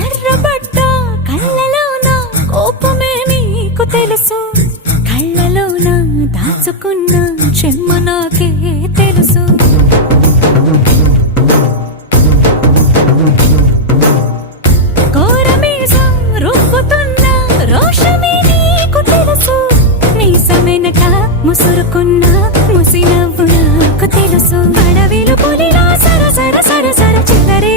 ఎర్రబడ్డ కళ్ళలోన కోపమే నీకు తెలుసు, కళ్ళలోన దాచుకున్న చెమ్మ నాకే తెలుసు. కోరమీసం రుబ్బుతున్న రోషమే నీకు తెలుసు, మీసమెనక ముసురుకున్న ముసి నవ్వు నాకు తెలుసు. అడవిలు పులిలా సర సర సర సర చిల్లరే